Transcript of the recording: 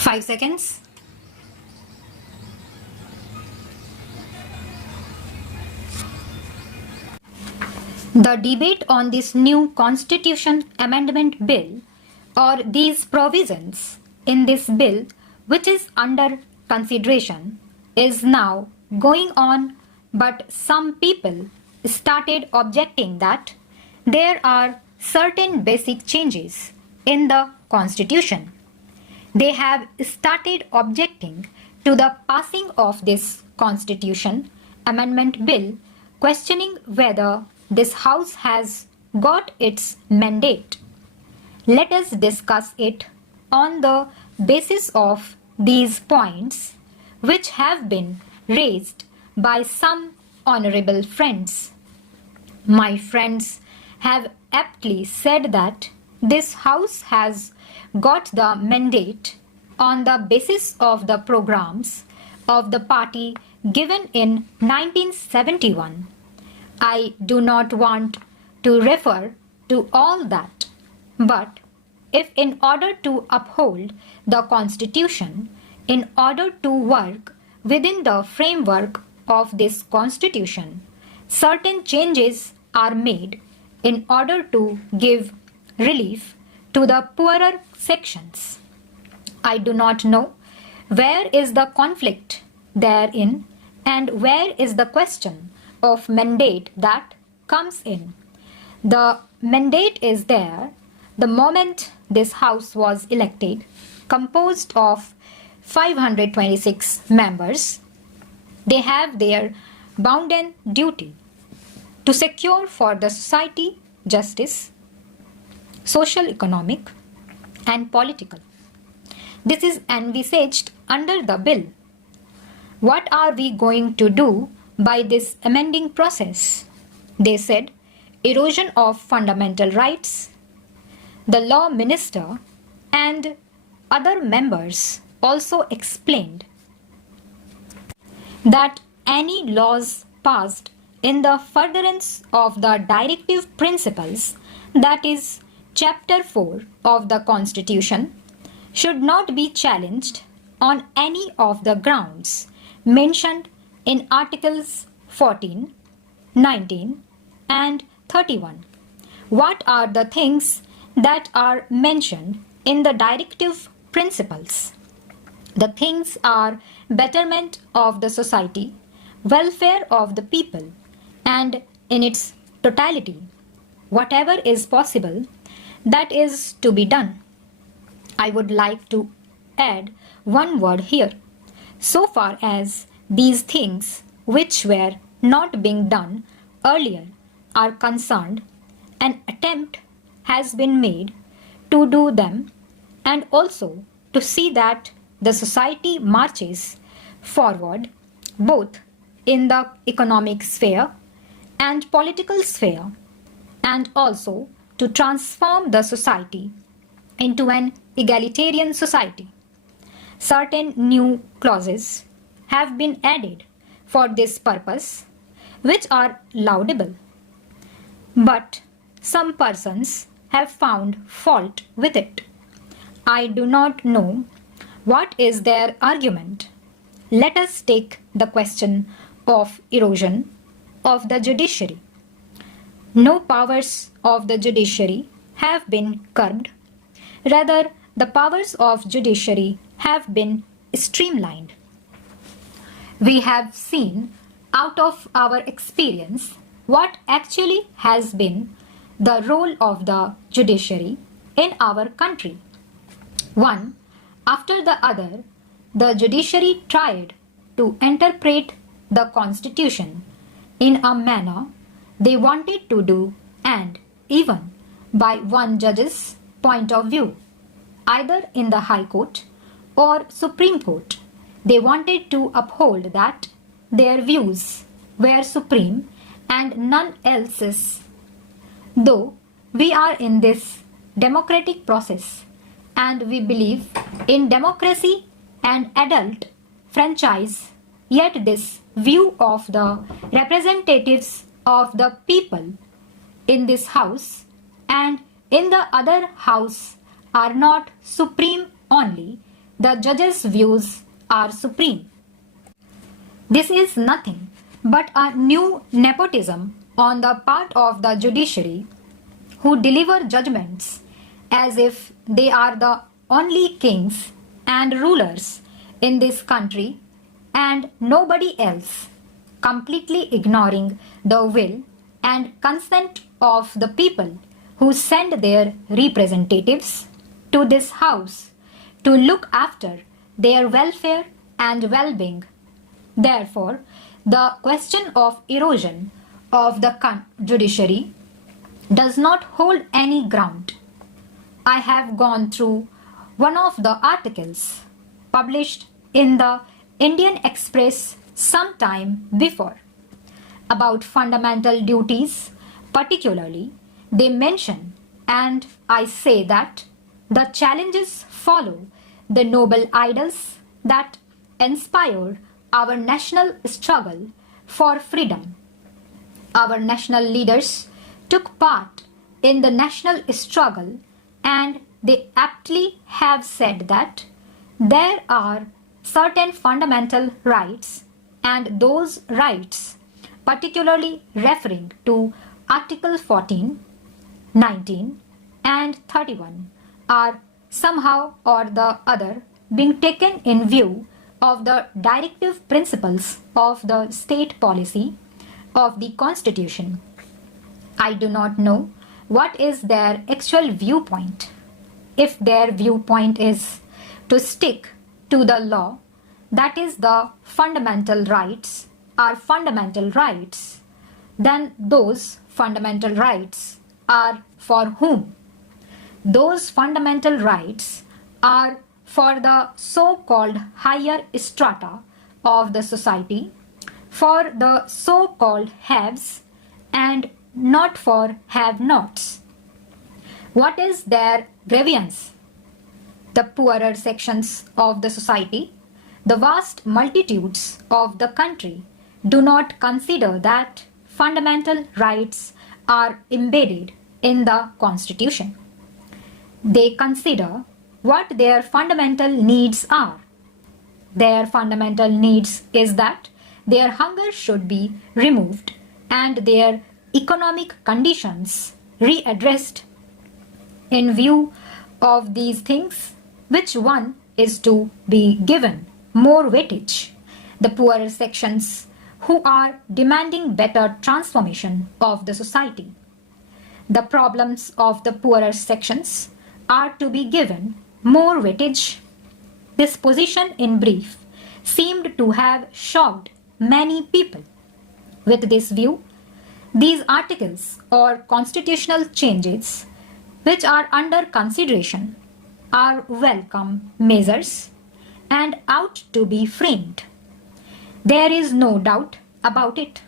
5 seconds. The debate on this new Constitution Amendment Bill or these provisions in this bill which is under consideration is now going on, but some people started objecting that there are certain basic changes in the Constitution. They have started objecting to the passing of this Constitution Amendment Bill, questioning whether this House has got its mandate. Let us discuss it on the basis of these points which have been raised by some honorable friends. My friends have aptly said that this House has got the mandate on the basis of the programs of the party given in 1971. I do not want to refer to all that, but if in order to uphold the Constitution, in order to work within the framework of this Constitution, certain changes are made in order to give relief to the poorer sections. I do not know where is the conflict therein and where is the question of mandate that comes in. The mandate is there the moment this House was elected, composed of 526 members. They have their bounden duty to secure for the society justice, social, economic, and political. This is envisaged under the bill. What are we going to do by this amending process? They said erosion of fundamental rights. The law minister and other members also explained that any laws passed in the furtherance of the directive principles, that is, Chapter 4 of the Constitution, should not be challenged on any of the grounds mentioned in Articles 14, 19, and 31. What are the things that are mentioned in the directive principles? The things are betterment of the society, welfare of the people, and in its totality, whatever is possible, that is to be done. I would like to add one word here. So far as these things which were not being done earlier are concerned, an attempt has been made to do them and also to see that the society marches forward both in the economic sphere and political sphere, and also to transform the society into an egalitarian society. Certain new clauses have been added for this purpose, which are laudable. But some persons have found fault with it. I do not know what is their argument. Let us take the question of erosion of the judiciary. No powers of the judiciary have been curbed. Rather, the powers of judiciary have been streamlined. We have seen out of our experience what actually has been the role of the judiciary in our country. One after the other, the judiciary tried to interpret the Constitution in a manner they wanted to do, and even by one judge's point of view, either in the High Court or Supreme Court, they wanted to uphold that their views were supreme and none else's. Though we are in this democratic process and we believe in democracy and adult franchise, yet this view of the representatives of the people in this house and in the other house are not supreme only, the judge's views are supreme. This is nothing but a new nepotism on the part of the judiciary, who deliver judgments as if they are the only kings and rulers in this country and nobody else, completely ignoring the will and consent of the people who send their representatives to this house to look after their welfare and well-being. Therefore, the question of erosion of the judiciary does not hold any ground. I have gone through one of the articles published in the Indian Express some time before about fundamental duties. Particularly, they mention, and I say that the challenges follow the noble ideals that inspired our national struggle for freedom. Our national leaders took part in the national struggle, and they aptly have said that there are certain fundamental rights, and those rights, particularly referring to Article 14, 19 and 31, are somehow or the other being taken in view of the directive principles of the state policy of the Constitution. I do not know what is their actual viewpoint. If their viewpoint is to stick to the law, that is, the fundamental rights are fundamental rights, then those fundamental rights are for whom? Those fundamental rights are for the so-called higher strata of the society, for the so-called haves, and not for have-nots. What is their grievance? The poorer sections of the society, the vast multitudes of the country, do not consider that fundamental rights are embedded in the Constitution. They consider what their fundamental needs are. Their fundamental needs is that their hunger should be removed and their economic conditions readdressed. In view of these things, which one is to be given more weightage? The poorer sections, who are demanding better transformation of the society. The problems of the poorer sections are to be given more weightage. This position, in brief, seemed to have shocked many people. With this view, these articles or constitutional changes which are under consideration are welcome measures and ought to be framed. There is no doubt about it.